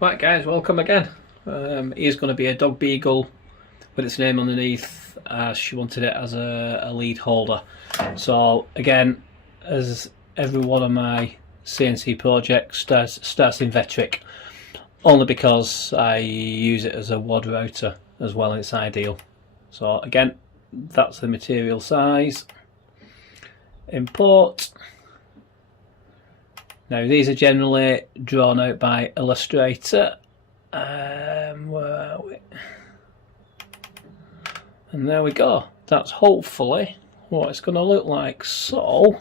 Right guys, welcome again. Here's going to be a dog Beagle with its name underneath, as she wanted it as a lead holder. So again, as every one of my CNC projects starts in Vectric, only because I use it as a wad router as well, and it's ideal. So again, that's the material size. Import. Now these are generally drawn out by Illustrator. Where are we? And there we go. That's hopefully what it's going to look like. So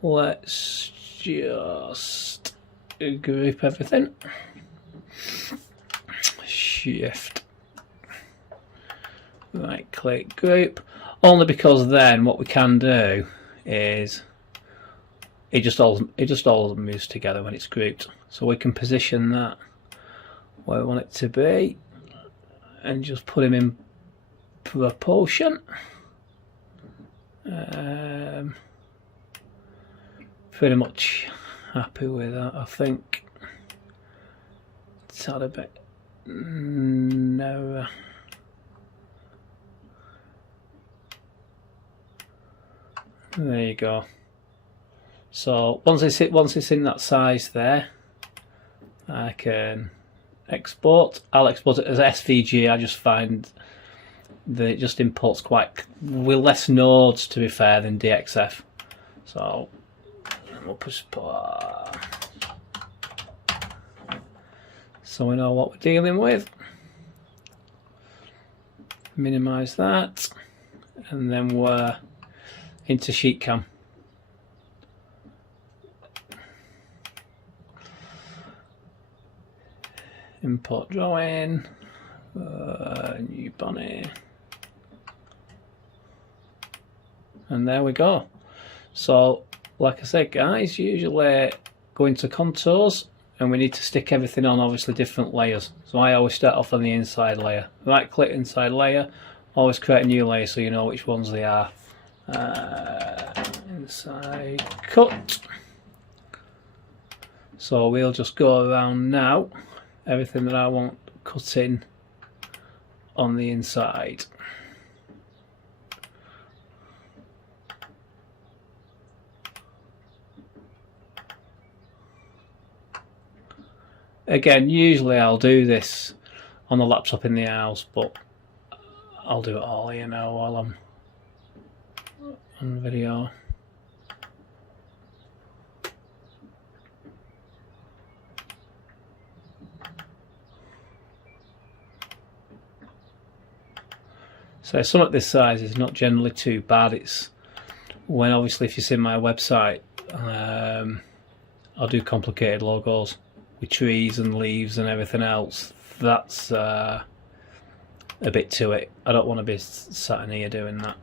let's just group everything. Shift. Right click group. Only because then what we can do is it just all moves together when it's grouped. So we can position that where we want it to be and just put him in proportion. Pretty much happy with that, I think. It's had a bit narrower. There you go. So once it's in that size there, I can export. I'll export it as SVG. I just find that it just imports with less nodes, to be fair, than DXF. So we'll push so we know what we're dealing with. Minimize that, and then we're into sheetcam. Import drawing, new bunny, and there we go. So like I said guys, usually go into contours and we need to stick everything on obviously different layers. So I always start off on the inside layer. Right click inside layer, always create a new layer so you know which ones they are. Inside cut. So we'll just go around now everything that I want cut in on the inside. Again, usually I'll do this on the laptop in the house, but I'll do it all here now while I'm on video. So some at this size is not generally too bad. It's when obviously if you see my website, I'll do complicated logos with trees and leaves and everything else. That's a bit to it. I don't want to be sat in here doing that.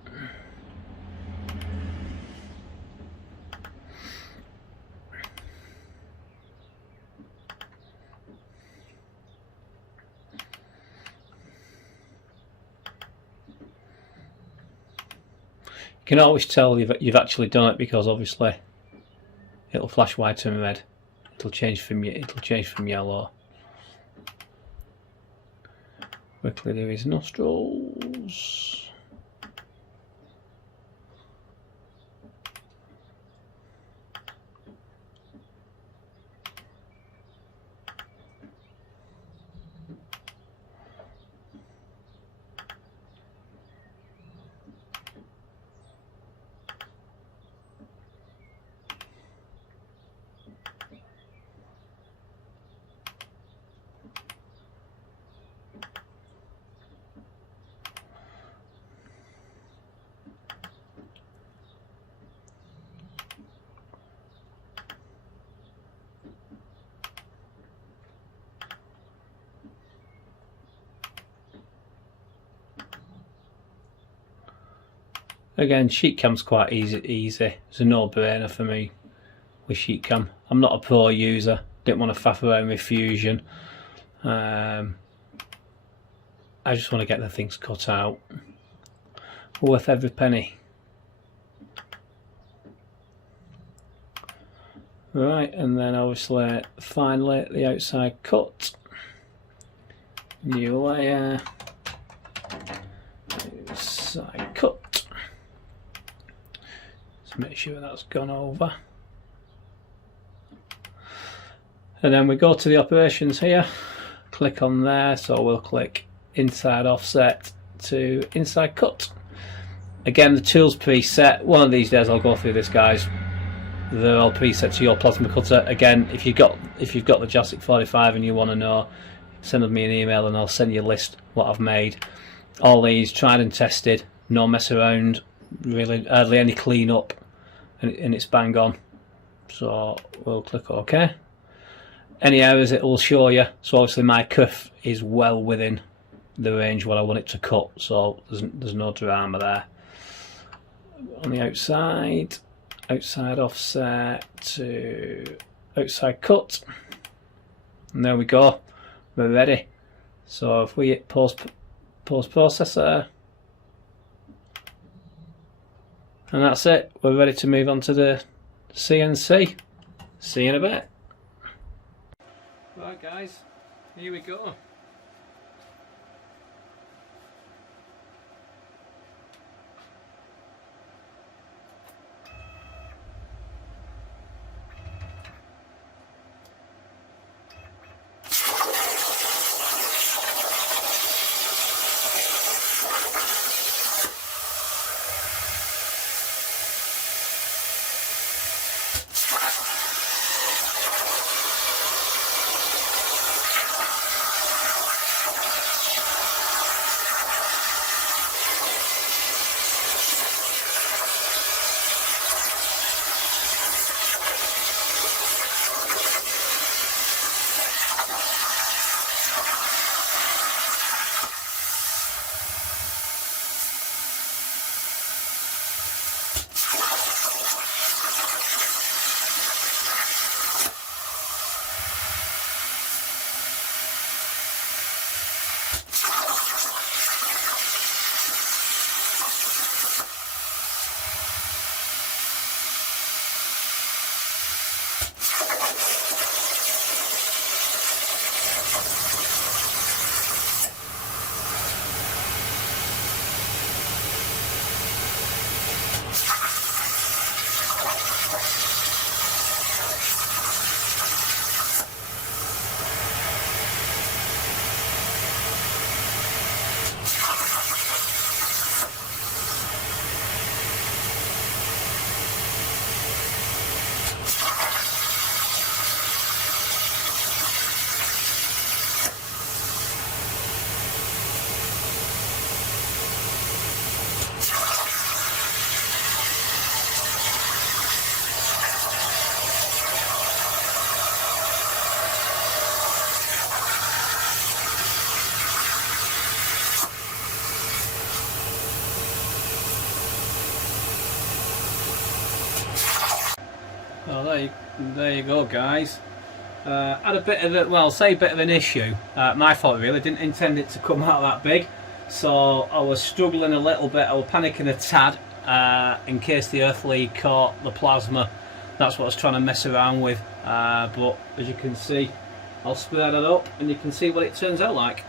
You can always tell you've actually done it because obviously it'll flash white and red. It'll change from yellow. Quickly do his nostrils. Again, sheetcam's quite easy. It's a no-brainer for me with sheetcam. I'm not a pro user. Didn't want to faff around with Fusion. I just want to get the things cut out. Worth every penny. Right, and then obviously finally the outside cut. new layer, side cut. Let's make sure that's gone over. And then we go to the operations here, click on there, so we'll click inside offset to inside cut. Again, the tools preset. One of these days I'll go through this, guys. They're all preset to your plasma cutter. Again, if you've got the jasic 45 and you want to know, send me an email and I'll send you a list what I've made. All these tried and tested, no mess around, really hardly any clean up, and it's bang on. So we'll click OK. Any errors it will show you. So obviously my cuff is well within the range what I want it to cut, so there's no drama there. On the outside offset to outside cut, and there we go, we're ready. So if we hit post processor, and that's it, we're ready to move on to the CNC. See you in a bit. Right guys, here we go. Well, there you go, guys. Had a bit of an issue. My fault, really. Didn't intend it to come out that big, so I was struggling a little bit. I was panicking a tad in case the earth lead caught the plasma. That's what I was trying to mess around with. But as you can see, I'll spread it up, and you can see what it turns out like.